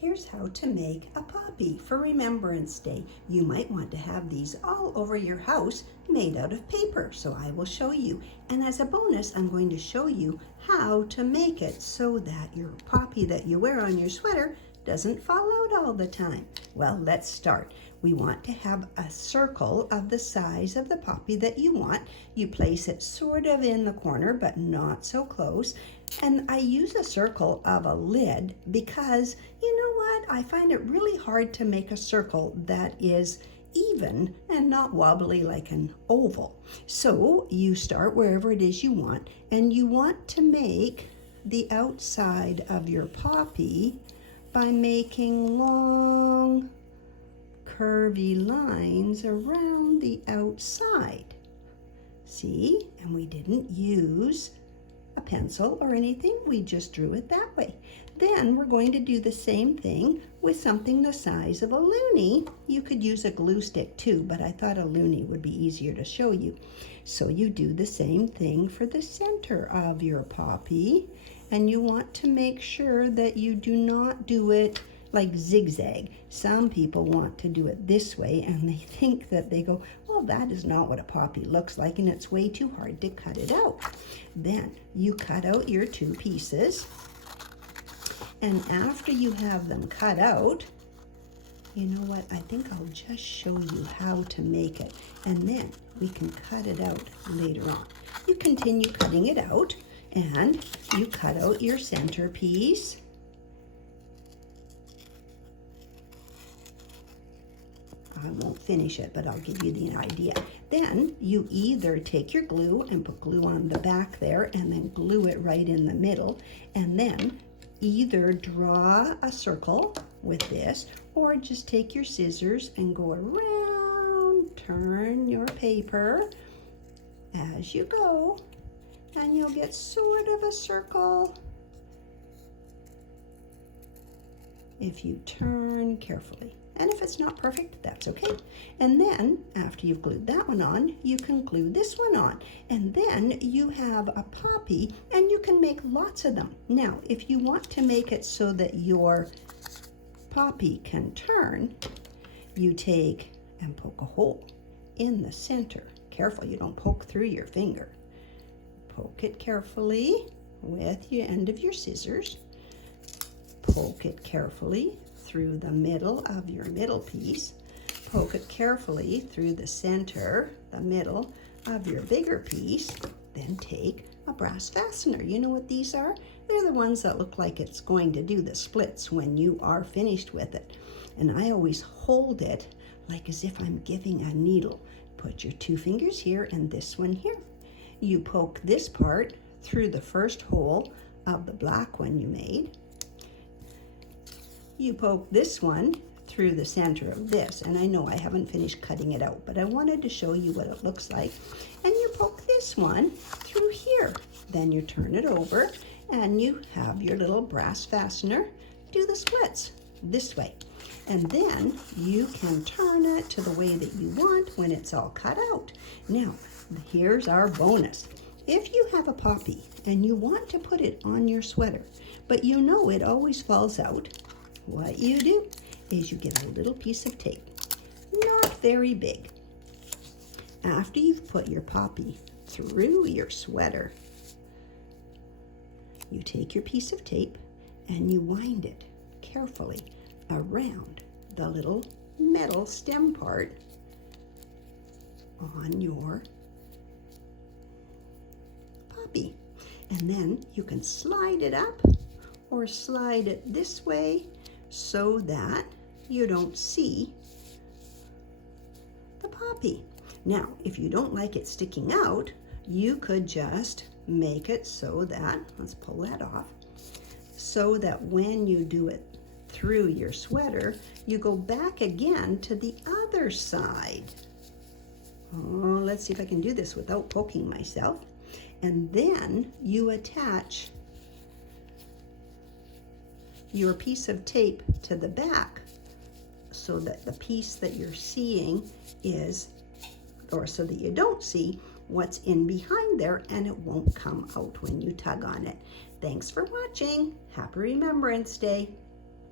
Here's how to make a poppy for Remembrance Day. You might want to have these all over your house made out of paper, so I will show you. And as a bonus, I'm going to show you how to make it so that your poppy that you wear on your sweater doesn't fall out all the time. Well, let's start. We want to have a circle of the size of the poppy that you want. You place it sort of in the corner, but not so close. And I use a circle of a lid because, you know what, I find it really hard to make a circle that is even and not wobbly like an oval. So you start wherever it is you want, and you want to make the outside of your poppy by making long curvy lines around the outside. See? And we didn't use a pencil or anything, we just drew it that way. Then we're going to do the same thing with something the size of a loonie. You could use a glue stick too, but I thought a loonie would be easier to show you. So you do the same thing for the center of your poppy, and you want to make sure that you do not do it like zigzag. Some people want to do it this way, and they think that they go, well, that is not what a poppy looks like, and it's way too hard to cut it out. Then you cut out your two pieces, and after you have them cut out, you know what, I think I'll just show you how to make it, and then we can cut it out later on. You continue cutting it out, and you cut out your centerpiece. I won't finish it, but I'll give you the idea. Then you either take your glue and put glue on the back there and then glue it right in the middle, and then either draw a circle with this, or just take your scissors and go around, turn your paper as you go, and you'll get sort of a circle if you turn carefully. And if it's not perfect, that's okay. And then, after you've glued that one on, you can glue this one on. And then you have a poppy, and you can make lots of them. Now, if you want to make it so that your poppy can turn, you take and poke a hole in the center. Careful, you don't poke through your finger. Poke it carefully with the end of your scissors. Poke it carefully through the middle of your middle piece. Poke it carefully through the center, the middle of your bigger piece. Then take a brass fastener. You know what these are? They're the ones that look like it's going to do the splits when you are finished with it. And I always hold it like as if I'm giving a needle. Put your two fingers here and this one here. You poke this part through the first hole of the black one you made. You poke this one through the center of this, and I know I haven't finished cutting it out, but I wanted to show you what it looks like. And you poke this one through here. Then you turn it over, and you have your little brass fastener do the splits this way. And then you can turn it to the way that you want when it's all cut out. Now, here's our bonus. If you have a poppy and you want to put it on your sweater, but you know it always falls out, what you do is you get a little piece of tape, not very big. After you've put your poppy through your sweater, you take your piece of tape and you wind it carefully around the little metal stem part on your poppy. And then you can slide it up or slide it this way so that you don't see the poppy. Now, if you don't like it sticking out, you could just make it so that, let's pull that off, so that when you do it through your sweater, you go back again to the other side. Oh, let's see if I can do this without poking myself. And then you attach your piece of tape to the back so that the piece that you're seeing is, or so that you don't see what's in behind there, and it won't come out when you tug on it. Thanks for watching. Happy Remembrance Day.